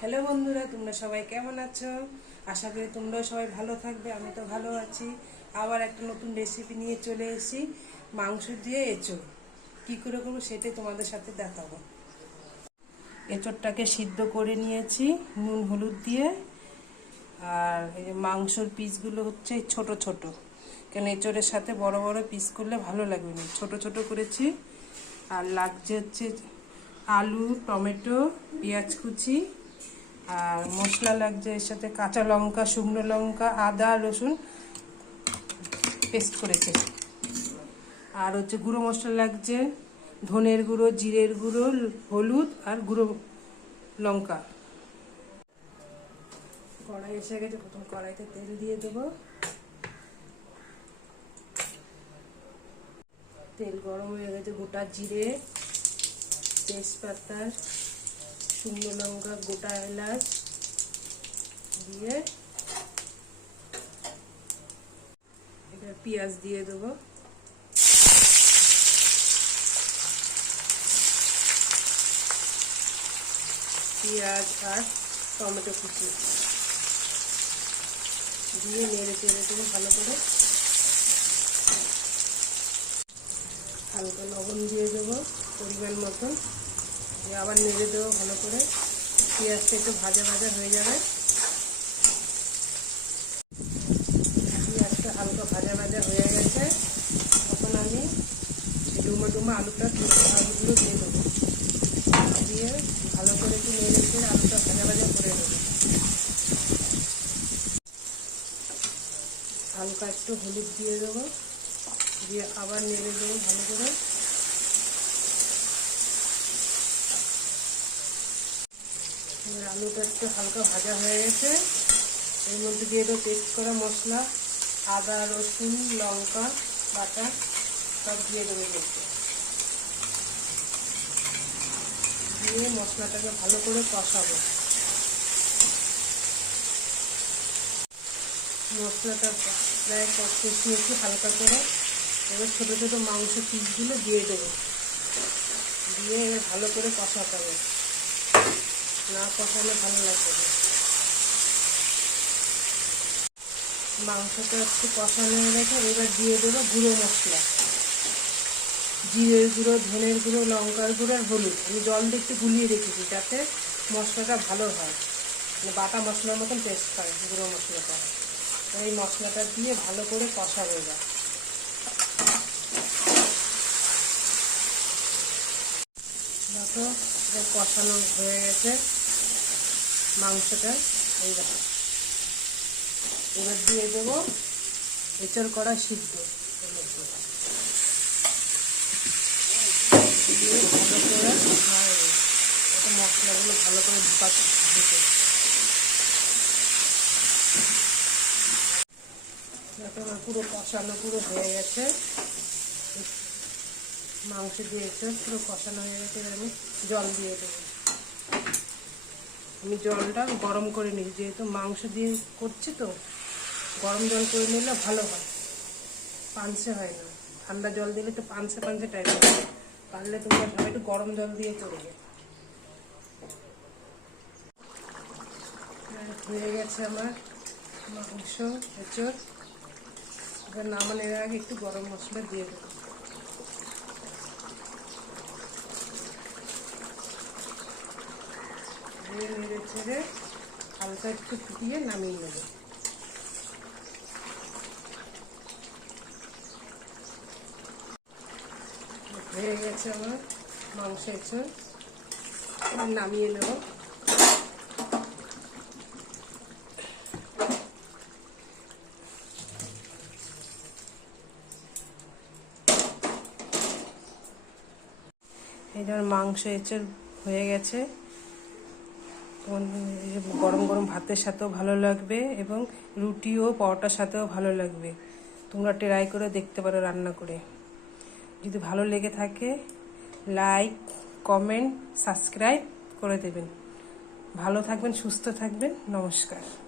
Hello বন্ধুরা, তোমরা সবাই কেমন আছো? আশা করি তোমরাও সবাই ভালো থাকবে, আমি তো ভালো আছি। আবার একটা নতুন রেসিপি নিয়ে চলে এসেছি, মাংস দিয়ে এঁচড়। কী করে করব সেটাই তোমাদের সাথে দেখাবো। এঁচড়টাকে সিদ্ধ করে নিয়েছি, নুন, হলুদ দিয়ে। আর এই যে মাংসর পিসগুলো হচ্ছে ছোট ছোট। কেন এঁচড়ের সাথে বড় বড় পিস করলে ভালো লাগবে না। ছোট ছোট করেছি। আর লাগছে হচ্ছে আলু, টমেটো, পেঁয়াজ কুচি আর মশলা লাগছে এর সাথে কাঁচা লঙ্কা, শুকনো লঙ্কা, আদা, রসুন পেস্ট করেছে। আর হচ্ছে গুঁড়ো মশলা লাগছে, ধনের গুঁড়ো, জিরের গুঁড়ো, হলুদ আর গুঁড়ো লঙ্কা। কড়াই এসে গেছে, প্রথম কড়াইতে তেল দিয়ে দেবো। তেল গরম হয়ে গেছে, গোটা জিরে, তেজপাতা শুকনো লঙ্কা গোটা এলাচ দিয়ে এটা পেঁয়াজ দিয়ে দেবো। পেঁয়াজ আর টমেটো কুচি দিয়ে নেড়ে চেড়ে দেবো ভালো করে হালকা লবণ দিয়ে দেবো পরিমাণ মতন। দিয়ে আবার নেড়ে দেবো ভালো করে। পেঁয়াজটা একটু ভাজা ভাজা হয়ে যাবে। পেঁয়াজটা হালকা ভাজা ভাজা হয়ে গেছে। তখন আমি ডুমো ডুমো আলুটা আলুগুলো দিয়ে দেবো। দিয়ে ভালো করে একটু নেড়ে চেড়ে আলুটা ভাজা ভাজা করে দেবো হালকা একটু হলুদ দিয়ে দেবো। দিয়ে আবার নেড়ে দেবো ভালো করে। আলুটা একটু হালকা ভাজা হয়ে গেছে। এর মধ্যে দিয়ে দেবো পেস্ট করা মশলা, আদা, রসুন, লঙ্কা, বাটা, সব দিয়ে দেবো দেখতে দিয়ে মশলাটাকে ভালো করে কষাবো। মশলাটা প্রায় কষিয়েছি হালকা করে। এবার ছোটো ছোটো মাংস পিসগুলো দিয়ে দেবো। দিয়ে ভালো করে কষাতে হবে। না কষালে ভালো লাগবে না। মাংসটা একটু কষানো হয়ে গেছে, এবার দিয়ে দেবো গুঁড়ো মশলা। জিরের গুঁড়ো, ধনের গুঁড়ো, লঙ্কার গুঁড়ো আর হলুদ। আমি জল দিয়ে একটু গুলিয়ে রেখেছি যাতে মশলাটা ভালো হয়। মানে বাটা মশলার মতন টেস্ট পায় গুঁড়ো মশলাটা। এই মশলাটা দিয়ে ভালো করে কষাবো এবার। দেখো কষানো হয়ে গেছে। মাংসটা, এই দেখো। এবার দিয়ে দেবো এঁচড় করা সিদ্ধ। দিয়ে ভালো করে এটা মশলাগুলো ভালো করে ঢুকাতে দিতে আমার পুরো কষানো পুরো হয়ে গেছে। মাংস দিয়েছে পুরো কষানো হয়ে গেছে। আমি জল দিয়ে দেবো। আমি জলটা গরম করে নিই, যেহেতু মাংস দিয়ে করছি তো, গরম জল করে নিলে ভালো হয়। পানসে হয় না। ঠান্ডা জল দিলে তো পানসে পানসে টাইপ হয়। পারলে তোমরা সবাই একটু গরম জল দিয়ে করবে। হয়ে গেছে আমার মাংস, এঁচড়। এবার নামানোর আগে একটু গরম মশলা দিয়ে দেবো দিয়ে নেড়ে ছেড়ে হালকা একটু ফুটিয়ে নামিয়ে নেব। হয়ে গেছে আমার মাংস এঁচড় নামিয়ে নেব। এটার মাংস এঁচড় হয়ে গেছে। গরম গরম ভাতের সাথেও ভালো লাগবে এবং রুটি ও পরোটার সাথেও ভালো লাগবে। তোমরা ট্রাই করে দেখতে পারো রান্না করে। যদি ভালো লেগে থাকে লাইক কমেন্ট সাবস্ক্রাইব করে দেবেন। ভালো থাকবেন, সুস্থ থাকবেন, নমস্কার।